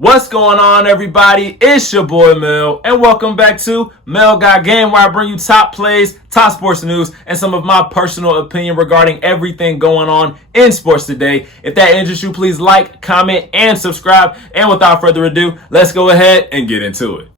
What's going on, everybody? It's your boy Mel, and welcome back to Mel Got Game, where I bring you top plays, top sports news, and some of my personal opinion regarding everything going on in sports today. If that interests you, please like, comment, and subscribe. And without further ado, let's go ahead and get into it.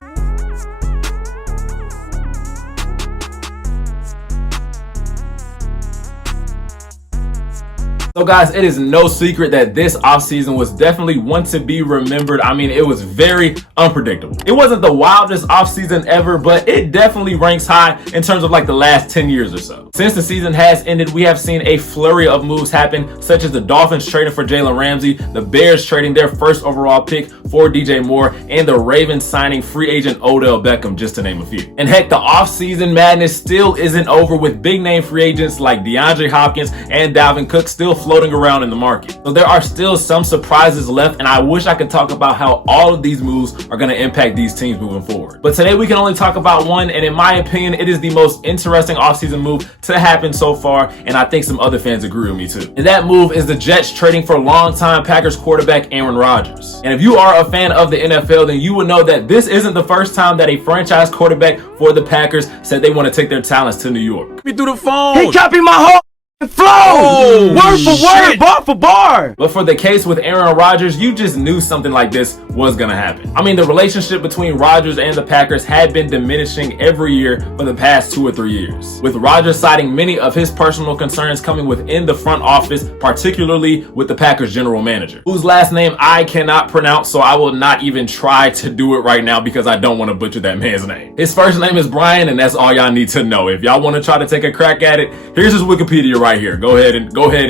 So guys, it is no secret that this offseason was definitely one to be remembered. I mean, it was very unpredictable. It wasn't the wildest offseason ever, but it definitely ranks high in terms of like the last 10 years or so. Since the season has ended, we have seen a flurry of moves happen, such as the Dolphins trading for Jalen Ramsey, the Bears trading their first overall pick for DJ Moore, and the Ravens signing free agent Odell Beckham, just to name a few. And heck, the offseason madness still isn't over, with big name free agents like DeAndre Hopkins and Dalvin Cook still floating around in the market. So there are still some surprises left, and I wish I could talk about how all of these moves are going to impact these teams moving forward. But today we can only talk about one, and in my opinion, it is the most interesting offseason move to happen so far, and I think some other fans agree with me too. And that move is the Jets trading for longtime Packers quarterback Aaron Rodgers. And if you are a fan of the NFL, then you would know that this isn't the first time that a franchise quarterback for the Packers said they want to take their talents to New York. Me through the phone. He copied my whole flow, word for word, bar for bar. But for the case with Aaron Rodgers, you just knew something like this was gonna happen. I mean, the relationship between Rodgers and the Packers had been diminishing every year for the past 2 or 3 years, with Rodgers citing many of his personal concerns coming within the front office, particularly with the Packers general manager, whose last name I cannot pronounce, so I will not even try to do it right now because I don't want to butcher that man's name. His first name is Brian, and that's all y'all need to know. If y'all want to try to take a crack at it, here's his Wikipedia right here. Go ahead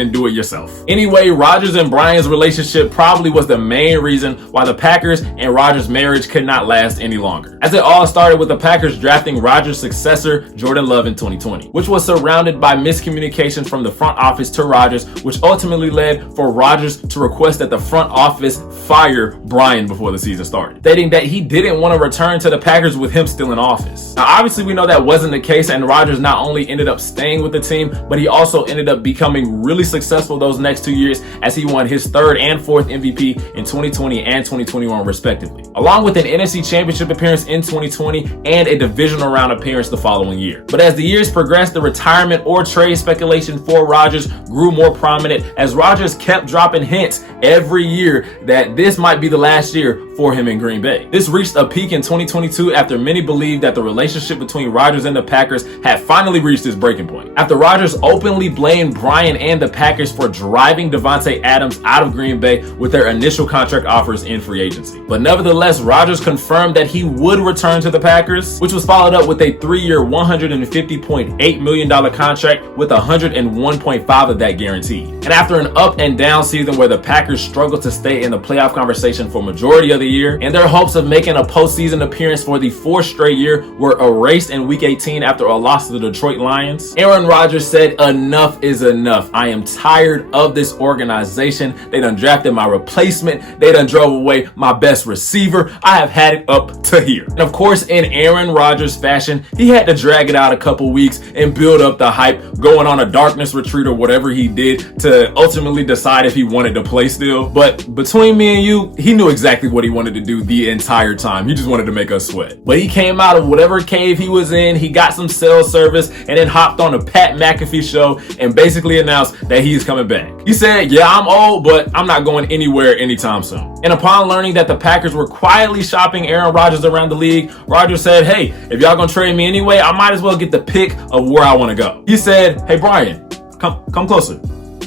and do it yourself. Anyway, Rodgers and Brian's relationship probably was the main reason why the Packers and Rodgers' marriage could not last any longer, as it all started with the Packers drafting Rodgers' successor Jordan Love in 2020, which was surrounded by miscommunication from the front office to Rodgers, which ultimately led for Rodgers to request that the front office fire Brian before the season started, stating that he didn't want to return to the Packers with him still in office. Now, obviously we know that wasn't the case, and Rodgers not only ended up staying with the team, but he also ended up becoming really successful those next 2 years, as he won his 3rd and 4th MVP in 2020 and 2021 respectively, along with an NFC Championship appearance in 2020 and a divisional round appearance the following year. But as the years progressed, the retirement or trade speculation for Rodgers grew more prominent, as Rodgers kept dropping hints every year that this might be the last year for him in Green Bay. This reached a peak in 2022 after many believed that the relationship between Rodgers and the Packers had finally reached its breaking point, after Rodgers openly blamed Brian and the Packers for driving Davante Adams out of Green Bay with their initial contract offers in free agency. But nevertheless, Rodgers confirmed that he would return to the Packers, which was followed up with a 3-year $150.8 million contract with $101.5 of that guaranteed. And after an up and down season where the Packers struggled to stay in the playoff conversation for majority of the year, and their hopes of making a postseason appearance for the 4th straight year were erased in week 18 after a loss to the Detroit Lions, Aaron Rodgers said, "Enough is enough. I am tired of this organization. They done drafted my replacement. They done drove away my best receiver. I have had it up to here." And of course, in Aaron Rodgers fashion, he had to drag it out a couple weeks and build up the hype, going on a darkness retreat or whatever he did to ultimately decide if he wanted to play still. But between me and you, he knew exactly what he wanted to do the entire time. He just wanted to make us sweat. But he came out of whatever cave he was in, he got some cell service, and then hopped on a Pat McAfee show and basically announced that he's coming back. He said, "Yeah, I'm old, but I'm not going anywhere anytime soon." And upon learning that the Packers were quietly shopping Aaron Rodgers around the league, Rodgers said, "Hey, if y'all gonna trade me anyway, I might as well get the pick of where I want to go." He said, "Hey Brian, come closer.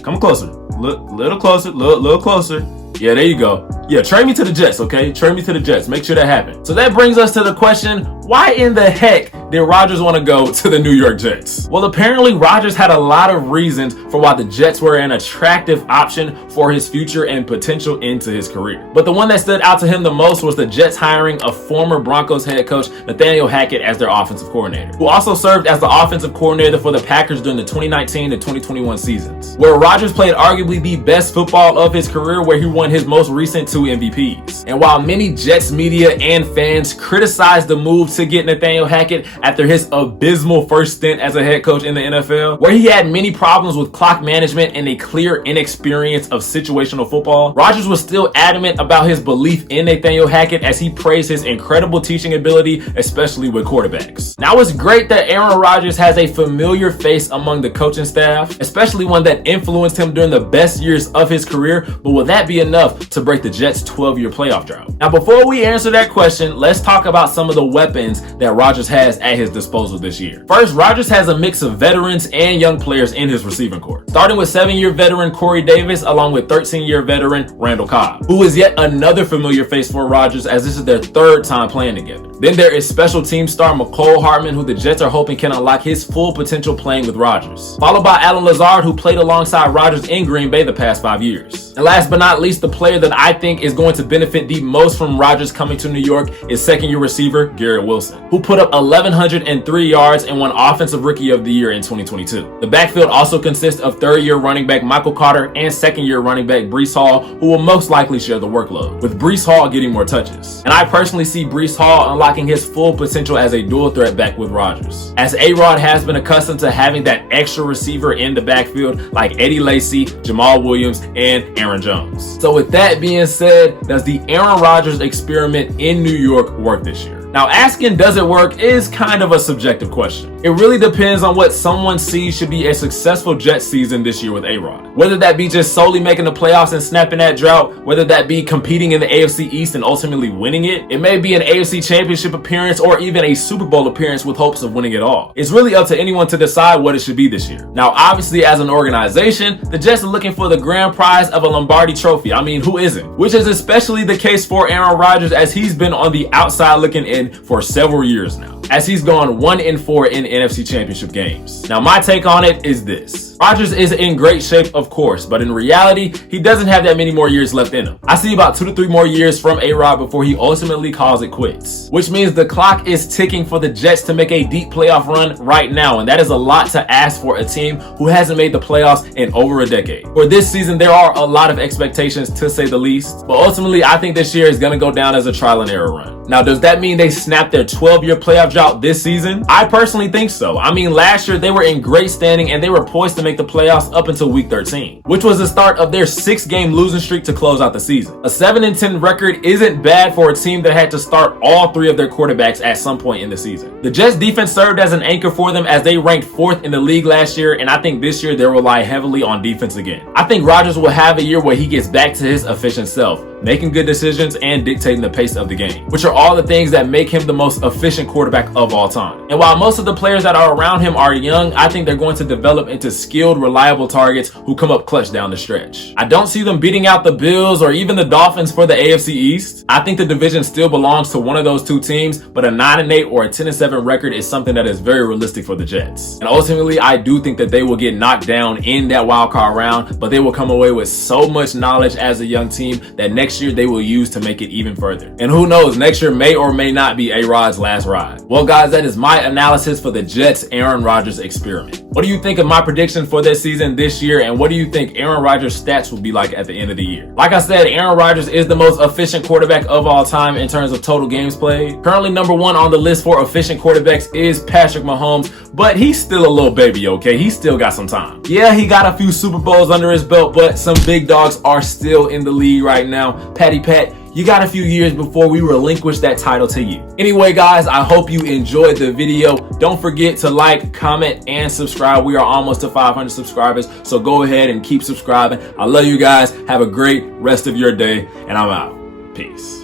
Come closer. Little closer, little closer. Yeah, there you go. Yeah, trade me to the Jets, okay? Trade me to the Jets. Make sure that happens." So that brings us to the question, why in the heck did Rodgers want to go to the New York Jets? Well, apparently Rodgers had a lot of reasons for why the Jets were an attractive option for his future and potential into his career. But the one that stood out to him the most was the Jets hiring a former Broncos head coach, Nathaniel Hackett, as their offensive coordinator, who also served as the offensive coordinator for the Packers during the 2019 to 2021 seasons, where Rodgers played arguably the best football of his career, where he won his most recent 2 MVPs. And while many Jets media and fans criticized the move to get Nathaniel Hackett after his abysmal first stint as a head coach in the NFL, where he had many problems with clock management and a clear inexperience of situational football, Rodgers was still adamant about his belief in Nathaniel Hackett as he praised his incredible teaching ability, especially with quarterbacks. Now, it's great that Aaron Rodgers has a familiar face among the coaching staff, especially one that influenced him during the best years of his career, but will that be enough to break the Jets' 12-year playoff drought? Now, before we answer that question, let's talk about some of the weapons that Rodgers has at his disposal this year. First, Rodgers has a mix of veterans and young players in his receiving corps, starting with 7-year veteran Corey Davis along with 13-year veteran Randall Cobb, who is yet another familiar face for Rodgers as this is their 3rd time playing together. Then there is special team star McCole Hartman, who the Jets are hoping can unlock his full potential playing with Rodgers, followed by Allen Lazard, who played alongside Rodgers in Green Bay the past 5 years. And last but not least, the player that I think is going to benefit the most from Rodgers coming to New York is 2nd-year receiver Garrett Wilson, who put up 1,103 yards and won Offensive Rookie of the Year in 2022. The backfield also consists of 3rd-year running back Michael Carter and 2nd-year running back Breece Hall, who will most likely share the workload, with Breece Hall getting more touches. And I personally see Breece Hall unlocking his full potential as a dual threat back with Rodgers, as A-Rod has been accustomed to having that extra receiver in the backfield like Eddie Lacy, Jamal Williams, and Aaron Jones. So with that being said, does the Aaron Rodgers experiment in New York work this year? Now, asking does it work is kind of a subjective question. It really depends on what someone sees should be a successful Jets season this year with A-Rod. Whether that be just solely making the playoffs and snapping that drought, whether that be competing in the AFC East and ultimately winning it, it may be an AFC Championship appearance or even a Super Bowl appearance with hopes of winning it all. It's really up to anyone to decide what it should be this year. Now, obviously, as an organization, the Jets are looking for the grand prize of a Lombardi trophy. I mean, who isn't? Which is especially the case for Aaron Rodgers, as he's been on the outside looking in for several years now, as he's gone 1-4 in NFC Championship games. Now, my take on it is this. Rodgers is in great shape, of course, but in reality, he doesn't have that many more years left in him. I see about 2 to 3 more years from A-Rod before he ultimately calls it quits, which means the clock is ticking for the Jets to make a deep playoff run right now, and that is a lot to ask for a team who hasn't made the playoffs in over a decade. For this season, there are a lot of expectations, to say the least, but ultimately, I think this year is going to go down as a trial and error run. Now, does that mean they snapped their 12-year playoff drought this season? I personally think so. I mean, last year they were in great standing and they were poised to make the playoffs up until week 13, which was the start of their 6-game losing streak to close out the season. A 7-10 record isn't bad for a team that had to start all 3 of their quarterbacks at some point in the season. The Jets defense served as an anchor for them as they ranked 4th in the league last year, and I think this year they'll rely heavily on defense again. I think Rodgers will have a year where he gets back to his efficient self, making good decisions and dictating the pace of the game, which are all the things that make him the most efficient quarterback of all time. And while most of the players that are around him are young, I think they're going to develop into skilled, reliable targets who come up clutch down the stretch. I don't see them beating out the Bills or even the Dolphins for the AFC East. I think the division still belongs to one of those 2 teams, but a 9-8 or a 10-7 record is something that is very realistic for the Jets. And ultimately, I do think that they will get knocked down in that wild card round, but they will come away with so much knowledge as a young team that next year they will use to make it even further. And who knows, next year may or may not be A-Rod's last ride. Well, guys, that is my analysis for the Jets Aaron Rodgers experiment. What do you think of my prediction for this season this year, and what do you think Aaron Rodgers' stats will be like at the end of the year? Like I said, Aaron Rodgers is the most efficient quarterback of all time in terms of total games played. Currently number 1 on the list for efficient quarterbacks is Patrick Mahomes, but he's still a little baby, okay? He's still got some time. Yeah, he got a few Super Bowls under his belt, but some big dogs are still in the league right now. Patty Pat, you got a few years before we relinquish that title to you. Anyway, guys, I hope you enjoyed the video. Don't forget to like, comment, and subscribe. We are almost to 500 subscribers, so go ahead and keep subscribing. I love you guys. Have a great rest of your day, and I'm out. Peace.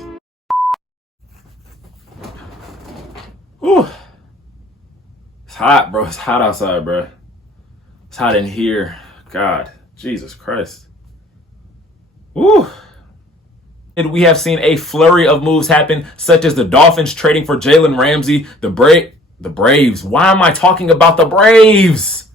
Whew. It's hot, bro. It's hot outside, bro. It's hot in here. God, Jesus Christ. Whew. We have seen a flurry of moves happen, such as the Dolphins trading for Jalen Ramsey, the Braves. Why am I talking about the Braves?